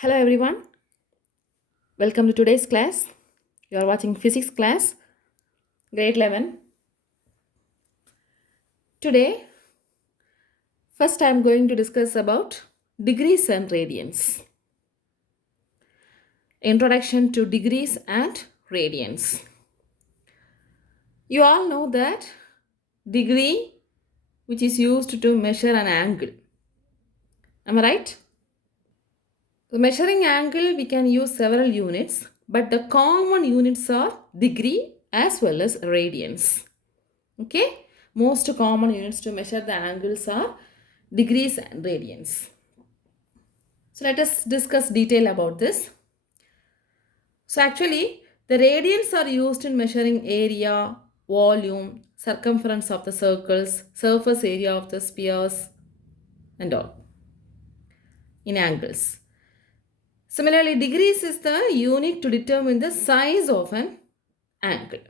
Hello everyone, welcome to today's class. You are watching physics class, grade 11. Today, first I am going to discuss about degrees and radians. Introduction to degrees and radians. You all know that degree, which is used to measure an angle. Am I right? The measuring angle, we can use several units, but the common units are degree as well as radians. Okay, most common units to measure the angles are degrees and radians. So let us discuss detail about this. So actually the radians are used in measuring area, volume, circumference of the circles, surface area of the spheres and all in angles. Similarly, degrees is the unit to determine the size of an angle.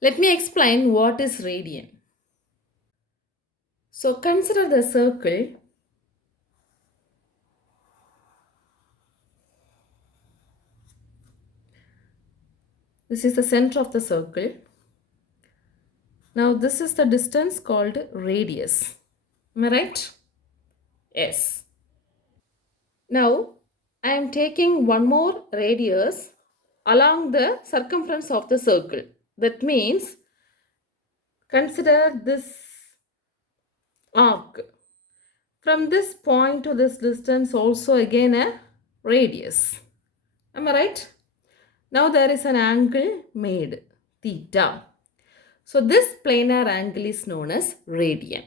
Let me explain what is radian. So consider the circle. This is the center of the circle. Now this is the distance called radius. Am I right? Yes. Now I am taking one more radius along the circumference of the circle. That means consider this arc. From this point to this distance also again a radius. Am I right? Now there is an angle made, theta. So this planar angle is known as radian.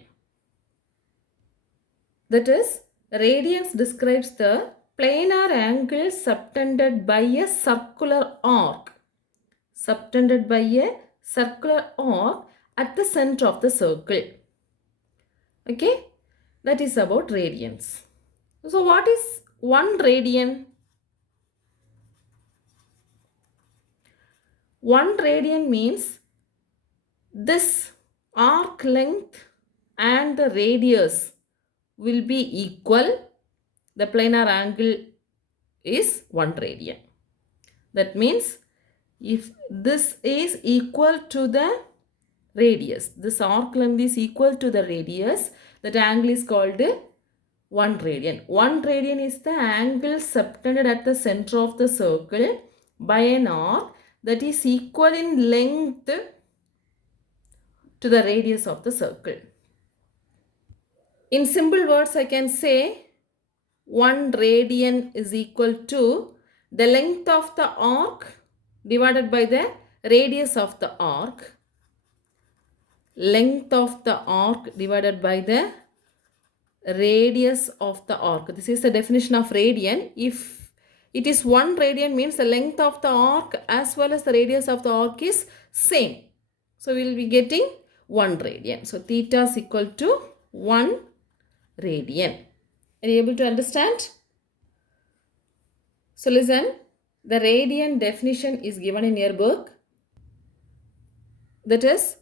That is, radians describes the planar angle subtended by a circular arc. Subtended by a circular arc at the center of the circle. Okay, that is about radians. So what is 1 radian? 1 radian means this arc length and the radius will be equal. The planar angle is 1 radian. That means if this is equal to the radius, this arc length is equal to the radius, that angle is called 1 radian. 1 radian is the angle subtended at the center of the circle by an arc that is equal in length to the radius of the circle. In simple words, I can say 1 radian is equal to the length of the arc divided by the radius of the arc. Length of the arc divided by the radius of the arc. This is the definition of radian. If it is 1 radian means the length of the arc as well as the radius of the arc is same. So we will be getting 1 radian. So theta is equal to 1 radian. Are you able to understand? So listen, the radian definition is given in your book. That is,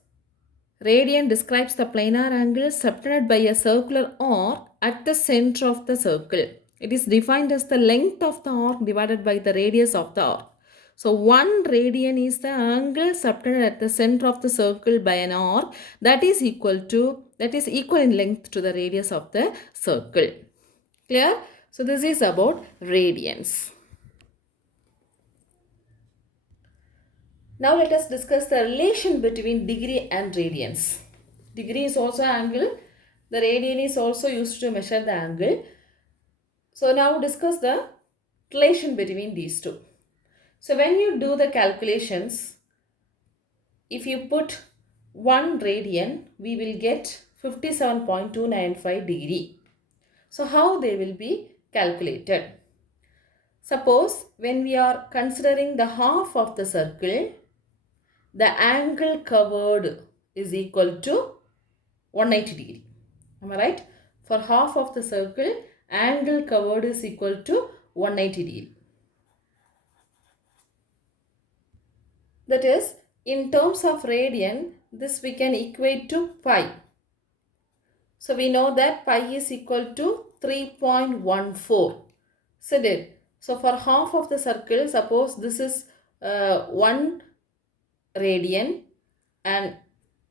radian describes the planar angle subtended by a circular arc at the center of the circle. It is defined as the length of the arc divided by the radius of the arc. So 1 radian is the angle subtended at the center of the circle by an arc that is equal in length to the radius of the circle. Clear? So this is about radians. Now let us discuss the relation between degree and radians. Degree is also angle. The radian is also used to measure the angle. So now discuss the relation between these two. So when you do the calculations, if you put 1 radian, we will get 57.295 degree. So how they will be calculated? Suppose when we are considering the half of the circle, the angle covered is equal to 180 degree. Am I right? For half of the circle, angle covered is equal to 180 degree. That is, in terms of radian, this we can equate to pi. So we know that pi is equal to 3.14. Isn't it? So for half of the circle, suppose this is 1 radian and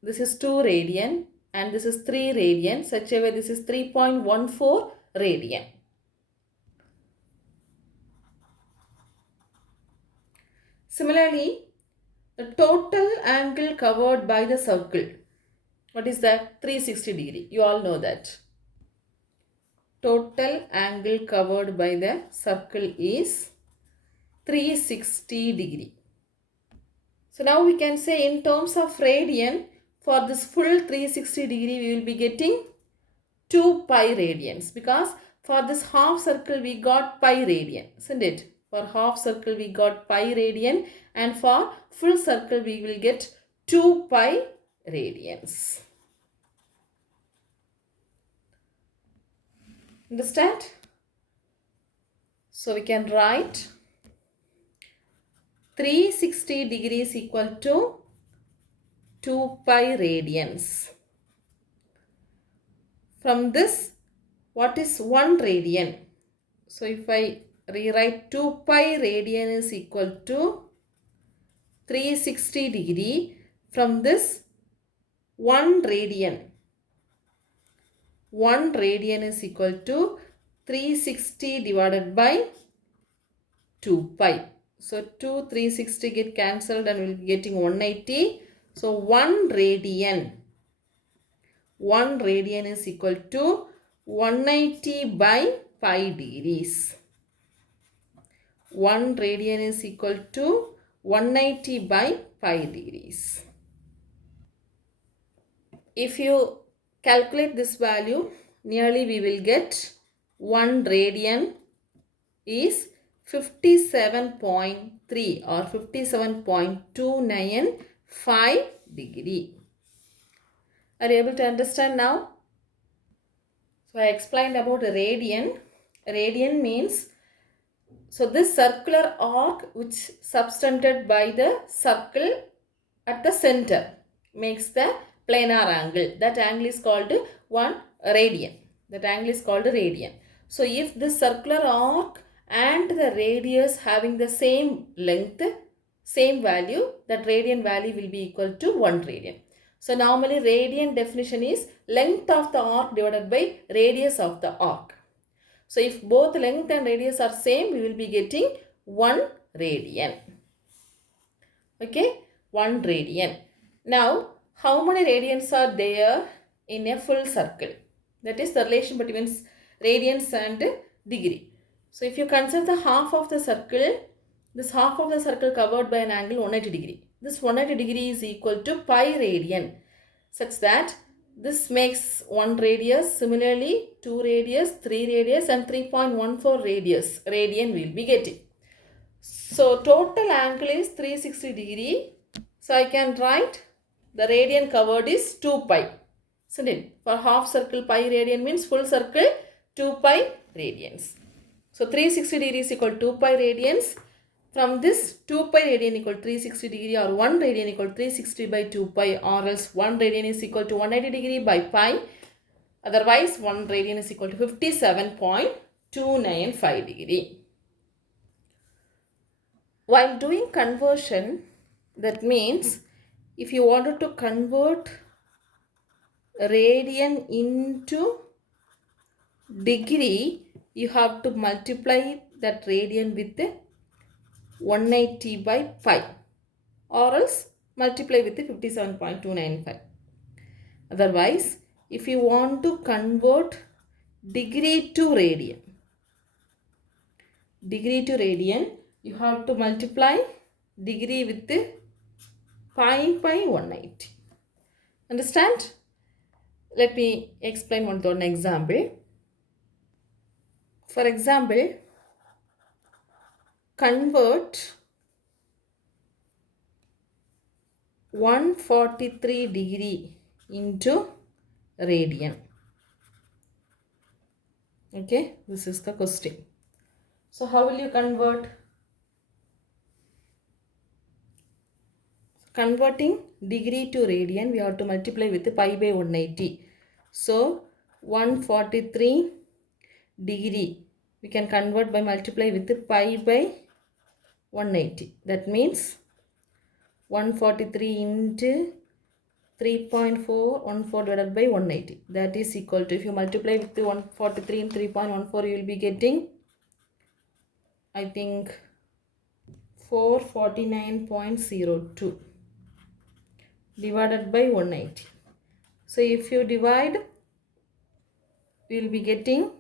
this is 2 radian and this is 3 radian, such a way this is 3.14 radian. Similarly, the total angle covered by the circle, what is that? 360 degree. You all know that. Total angle covered by the circle is 360 degree. So now we can say in terms of radian, for this full 360 degree we will be getting 2 pi radians, because for this half circle we got pi radian, isn't it? For half circle we got pi radian and for full circle we will get 2 pi radians. Understand? So we can write 360 degrees equal to 2 pi radians. From this, what is 1 radian? So if I rewrite 2 pi radian is equal to 360 degree, from this 1 radian. 1 radian is equal to 360 divided by 2 pi. So 360 get cancelled and we'll be getting 180. So 1 radian is equal to 180 by pi degrees. 1 radian is equal to 180 by pi degrees. If you calculate this value, nearly we will get 1 radian is 57.3 or 57.295 degree. Are you able to understand now? So I explained about a radian. Radian means, so this circular arc which subtended by the circle at the center makes the planar angle. That angle is called 1 radian. That angle is called radian. So if this circular arc and the radius having the same length, same value, that radian value will be equal to 1 radian. So normally radian definition is length of the arc divided by radius of the arc. So if both length and radius are same, we will be getting 1 radian. Okay, 1 radian. Now, how many radians are there in a full circle? That is the relation between radians and degree. So if you consider the half of the circle, this half of the circle covered by an angle 180 degree. This 180 degree is equal to pi radian, such that this makes 1 radius. Similarly, 2 radius, 3 radius and 3.14 radius radian we will be getting. So total angle is 360 degree. So I can write the radian covered is 2 pi. Isn't it? For half circle pi radian means full circle 2 pi radians. So 360 degrees equal to 2 pi radians. From this 2 pi radian equal to 360 degree, or 1 radian equal to 360 by 2 pi, or else 1 radian is equal to 180 degree by pi. Otherwise 1 radian is equal to 57.295 degree. While doing conversion, that means if you wanted to convert radian into degree, you have to multiply that radian with 180 by pi, or else multiply with 57.295. Otherwise, if you want to convert degree to radian, you have to multiply degree with pi by 180. Understand? Let me explain one example. For example, convert 143 degree into radian. Okay, this is the question. So how will you convert? Converting degree to radian, we have to multiply with pi by 180. So 143 degree we can convert by multiply with pi by 180. That means 143 into 3.414 divided by 180. That is equal to, if you multiply with the 143 and 3.14, you will be getting, I think, 449.02 divided by 180. So if you divide, we will be getting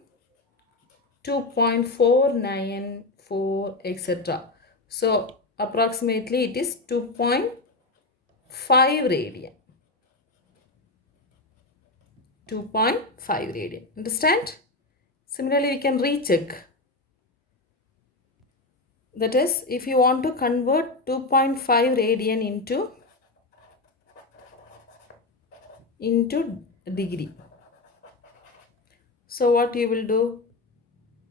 2.494 etc. So approximately it is 2.5 radian. 2.5 radian. Understand? Similarly, we can recheck. That is, if you want to convert 2.5 radian into degree. So what you will do?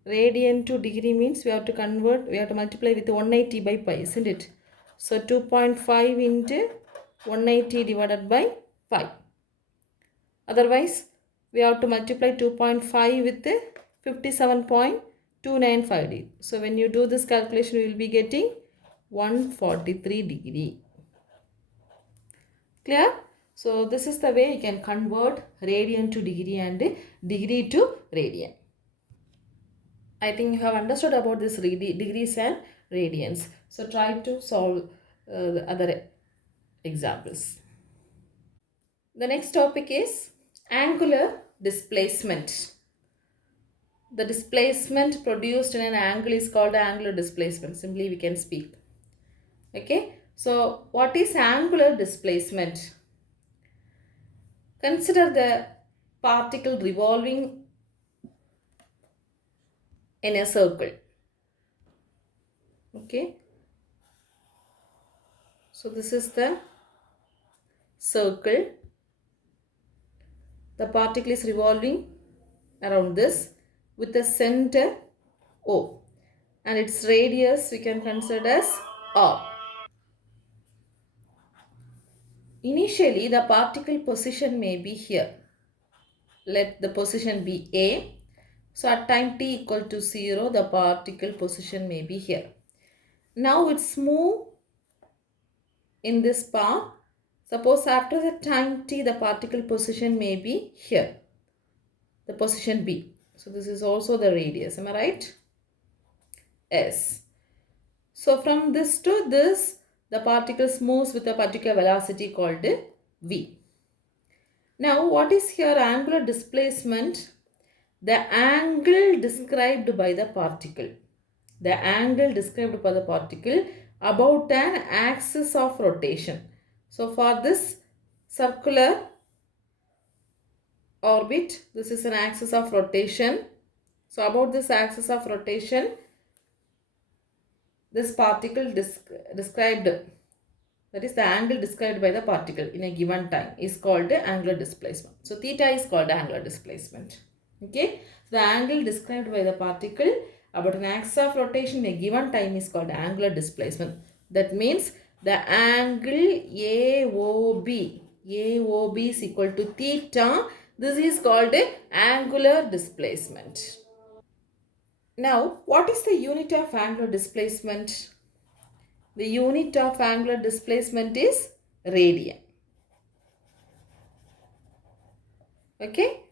Radian to degree means we have to convert, we have to multiply with 180 by pi, isn't it? So 2.5 into 180 divided by pi. Otherwise, we have to multiply 2.5 with 57.295. So when you do this calculation, you will be getting 143 degree. Clear? So this is the way you can convert radian to degree and degree to radian. I think you have understood about this degrees and radians. So try to solve the other examples. The next topic is angular displacement. The displacement produced in an angle is called angular displacement. Simply we can speak. Okay. So what is angular displacement? Consider the particle revolving in a circle. Okay. So this is the circle. The particle is revolving around this with the center O, and its radius we can consider as R. Initially, the particle position may be here. Let the position be A. So at time t equal to 0, the particle position may be here. Now it's move in this path. Suppose after the time t, the particle position may be here. The position B. So this is also the radius. Am I right? S. So from this to this, the particles moves with a particular velocity called V. Now what is here angular displacement? The angle described by the particle. The angle described by the particle about an axis of rotation. So for this circular orbit, this is an axis of rotation. So about this axis of rotation, this particle described, that is the angle described by the particle in a given time, is called angular displacement. So theta is called angular displacement. Okay. So the angle described by the particle about an axis of rotation in a given time is called angular displacement. That means the angle AOB is equal to theta. This is called angular displacement. Now, what is the unit of angular displacement? The unit of angular displacement is radian. Okay?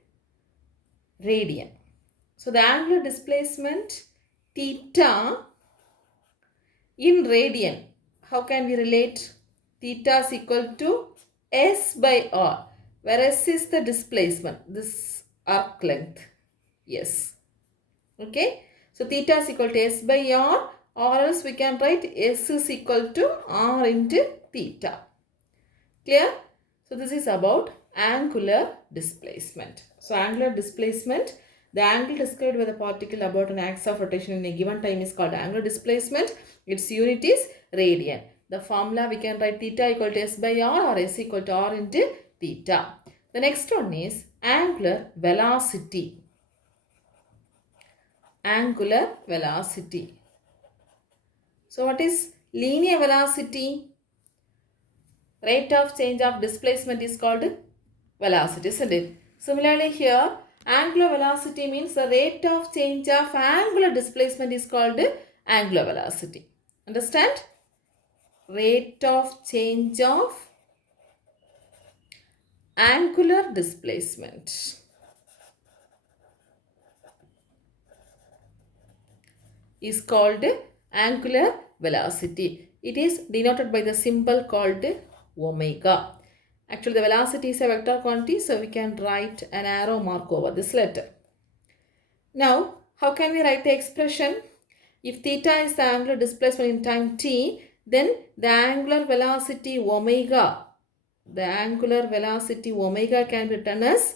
Radian. So the angular displacement theta in radian. How can we relate? Theta is equal to S by R. Where S is the displacement. This arc length. Yes. Okay. So theta is equal to S by R, or else we can write S is equal to R into theta. Clear? So this is about angular displacement. So angular displacement, the angle described by the particle about an axis of rotation in a given time is called angular displacement. Its unit is radian. The formula we can write theta equal to S by R or S equal to R into theta. The next one is angular velocity. Angular velocity. So what is linear velocity? Rate of change of displacement is called velocity, isn't it? Similarly here, Angular velocity means the rate of change of angular displacement is called angular velocity. Understand? Rate of change of angular displacement is called angular velocity. It is denoted by the symbol called omega. Actually, the velocity is a vector quantity, so we can write an arrow mark over this letter. Now, how can we write the expression? If theta is the angular displacement in time t, then the angular velocity omega can be written as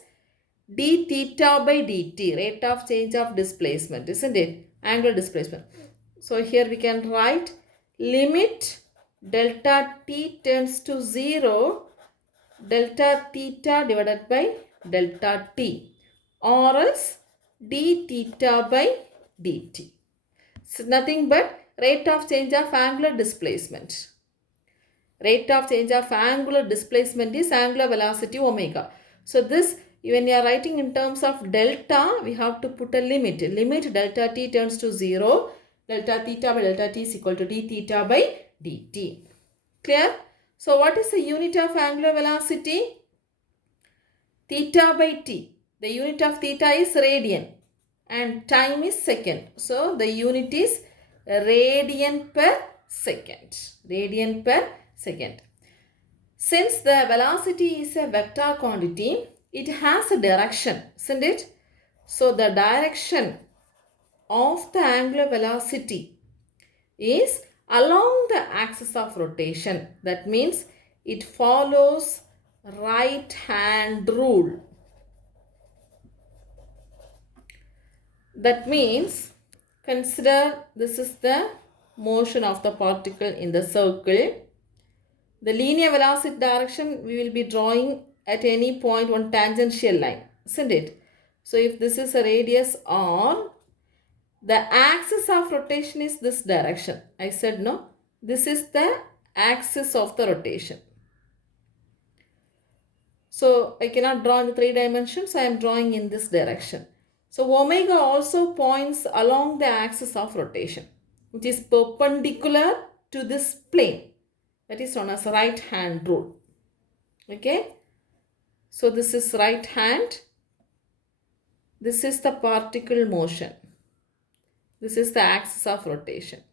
d theta by dt, rate of change of displacement, isn't it? Angular displacement. So here we can write limit delta t tends to 0, delta theta divided by delta t, or else d theta by dt. It's nothing but rate of change of angular displacement. Rate of change of angular displacement is angular velocity omega. So this, when you are writing in terms of delta, we have to put a limit. Limit delta t turns to 0. Delta theta by delta t is equal to d theta by dt. Clear? So what is the unit of angular velocity? Theta by t. The unit of theta is radian and time is second. So the unit is radian per second. Radian per second. Since the velocity is a vector quantity, it has a direction, isn't it? So the direction of the angular velocity is along the axis of rotation. That means it follows right hand rule. That means consider this is the motion of the particle in the circle. The linear velocity direction we will be drawing at any point one tangential line, isn't it? So if this is a radius r, the axis of rotation is this direction. I said no. This is the axis of the rotation. So I cannot draw in the 3 dimensions. I am drawing in this direction. So omega also points along the axis of rotation, which is perpendicular to this plane. That is known as right hand rule. Okay. So this is right hand. This is the particle motion. This is the axis of rotation.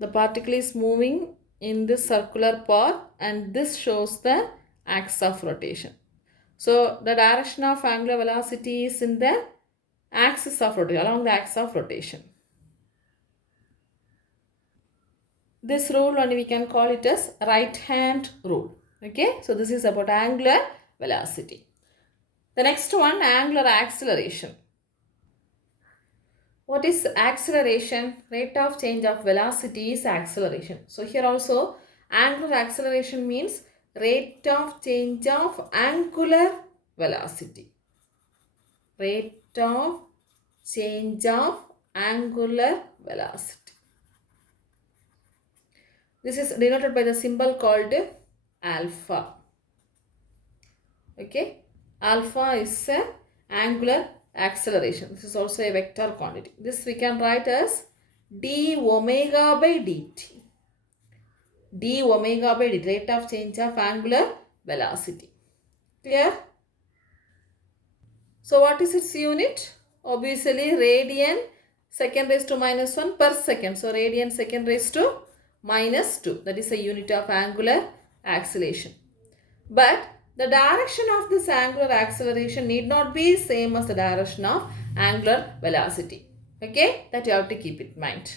The particle is moving in this circular path and this shows the axis of rotation. So the direction of angular velocity is in the axis of rotation, along the axis of rotation. This rule only we can call it as right hand rule. Okay, so this is about angular velocity. The next one, angular acceleration. What is acceleration? Rate of change of velocity is acceleration. So here also angular acceleration means rate of change of angular velocity. Rate of change of angular velocity. This is denoted by the symbol called alpha. Okay, alpha is a angular acceleration. This is also a vector quantity. This we can write as d omega by dt. D omega by dt, rate of change of angular velocity. Clear? So what is its unit? Obviously radian second raised to minus 1 per second. So radian second raised to minus 2. That is a unit of angular acceleration. But the direction of this angular acceleration need not be same as the direction of angular velocity. Okay, that you have to keep in mind.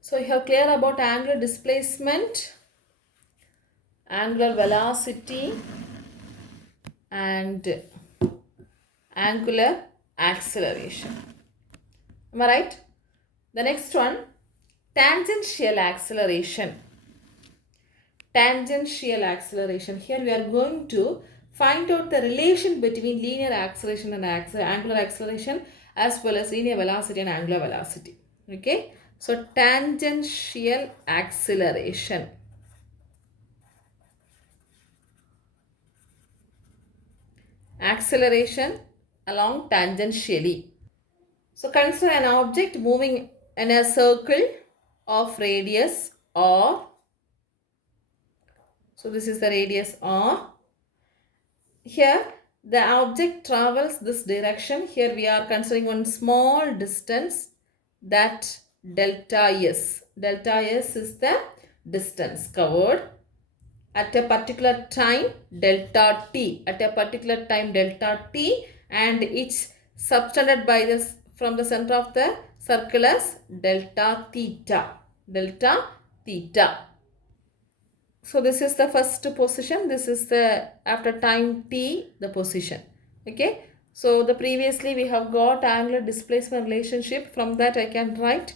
So you have clear about angular displacement, angular velocity and angular acceleration. Am I right? The next one, tangential acceleration. Tangential acceleration. Here we are going to find out the relation between linear acceleration and angular acceleration, as well as linear velocity and angular velocity. Okay. So tangential acceleration. acceleration along tangentially. So consider an object moving in a circle of radius r. So this is the radius r. Here the object travels this direction. Here we are considering one small distance, that delta s. Delta s is the distance covered at a particular time delta t. At a particular time delta t, and it's subtended by this from the center of the circle as delta theta. Delta theta. So this is the first position. This is the after time t the position. Okay. So the previously we have got angular displacement relationship. From that I can write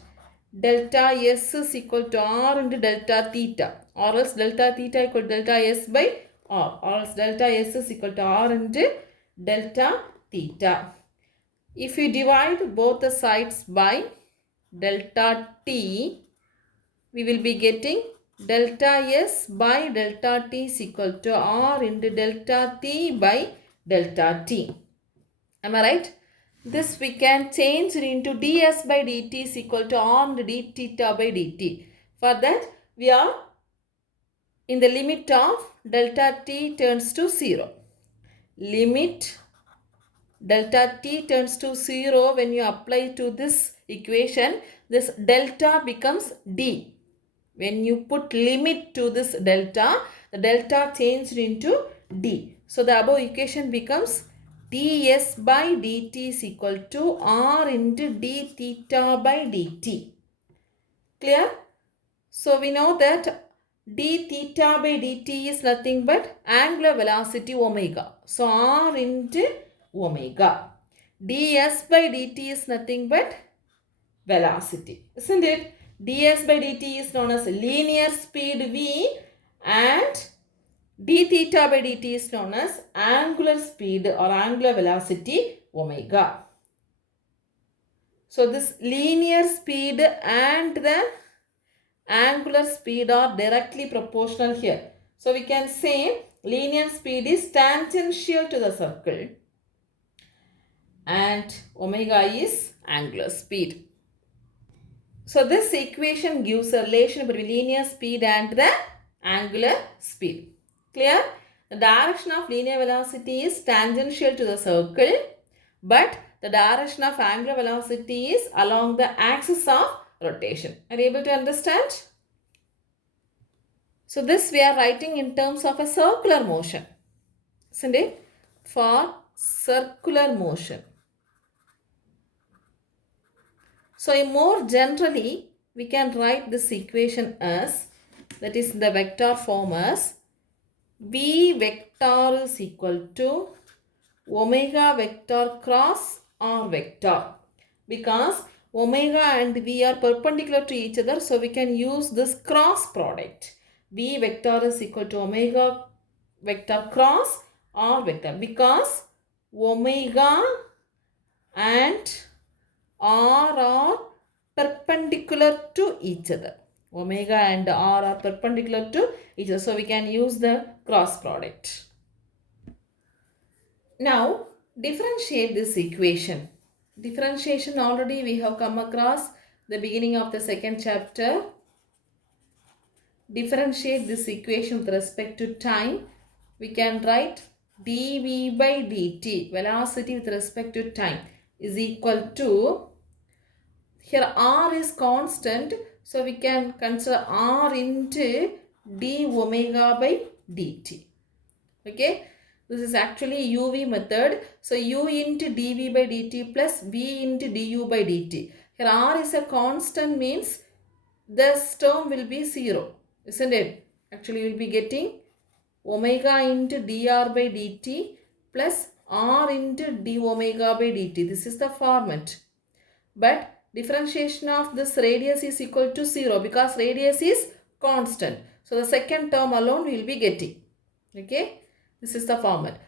delta s is equal to r into delta theta, or else delta theta equal to delta s by r, or else delta s is equal to r into delta theta. If you divide both the sides by delta t, we will be getting delta s by delta t is equal to r into delta t by delta t. Am I right? This we can change it into ds by dt is equal to r into d theta by dt. For that we are in the limit of delta t turns to 0. Limit delta t turns to 0 when you apply to this equation, this delta becomes d. When you put limit to this delta, the delta changed into d. So the above equation becomes ds by dt is equal to r into d theta by dt. Clear? So we know that d theta by dt is nothing but angular velocity omega. So r into omega. ds by dt is nothing but velocity, isn't it? ds by dt is known as linear speed v, and d theta by dt is known as angular speed or angular velocity omega. So this linear speed and the angular speed are directly proportional here. So we can say linear speed is tangential to the circle and omega is angular speed. So this equation gives a relation between linear speed and the angular speed. Clear? The direction of linear velocity is tangential to the circle, but the direction of angular velocity is along the axis of rotation. Are you able to understand? So this we are writing in terms of a circular motion, isn't it? For circular motion. So more generally, we can write this equation as, that is the vector form as v vector is equal to omega vector cross r vector, because omega and v are perpendicular to each other, so we can use this cross product. V vector is equal to omega vector cross r vector, because omega and r are perpendicular to each other. Omega and r are perpendicular to each other, so we can use the cross product. Now differentiate this equation. Differentiation already we have come across the beginning of the second chapter. Differentiate this equation with respect to time. We can write dv by dt, velocity with respect to time, is equal to, here r is constant, so we can consider r into d omega by dt. Okay, this is actually uv method. So u into dv by dt plus v into du by dt. Here r is a constant, means this term will be 0, isn't it? Actually you will be getting omega into dr by dt plus r into d omega by dt. This is the format. But differentiation of this radius is equal to 0, because radius is constant. So the second term alone we will be getting. Okay, this is the format.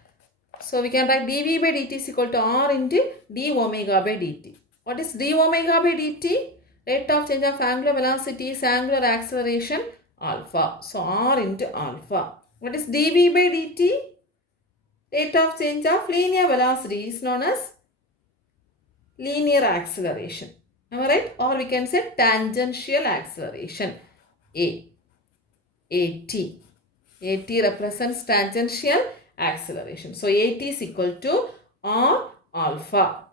So we can write dv by dt is equal to r into d omega by dt. What is d omega by dt? Rate of change of angular velocity is angular acceleration alpha. So r into alpha. What is dv by dt? Rate of change of linear velocity is known as linear acceleration. Am I right? Or we can say tangential acceleration. A. AT. AT represents tangential acceleration. So AT is equal to R alpha.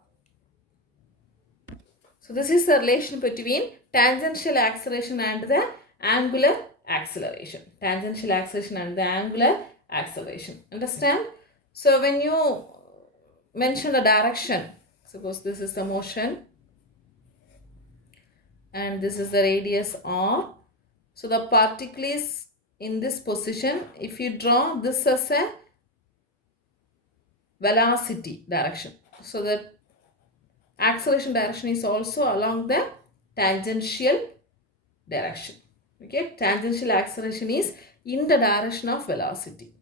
So this is the relation between tangential acceleration and the angular acceleration. Tangential acceleration and the angular acceleration. Understand? So when you mention the direction, suppose this is the motion and this is the radius r. So the particle is in this position. If you draw this as a velocity direction, so the acceleration direction is also along the tangential direction. Okay, tangential acceleration is in the direction of velocity.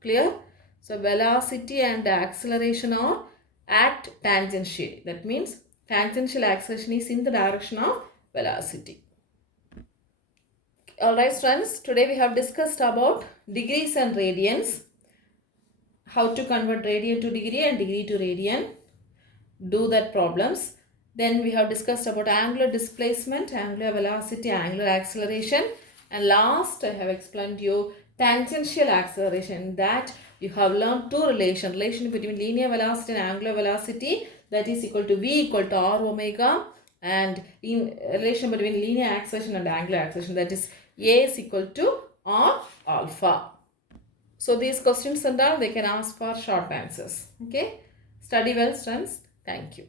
Clear? So velocity and acceleration are at tangentially. That means tangential acceleration is in the direction of velocity. Alright friends, today we have discussed about degrees and radians. How to convert radian to degree and degree to radian. Do that problems. Then we have discussed about angular displacement, angular velocity, angular acceleration. And last I have explained you tangential acceleration, that you have learned two relation between linear velocity and angular velocity, that is equal to V equal to R omega, and in relation between linear acceleration and angular acceleration, that is A is equal to R alpha. So these questions and all they can ask for short answers. Okay. Study well, students. Thank you.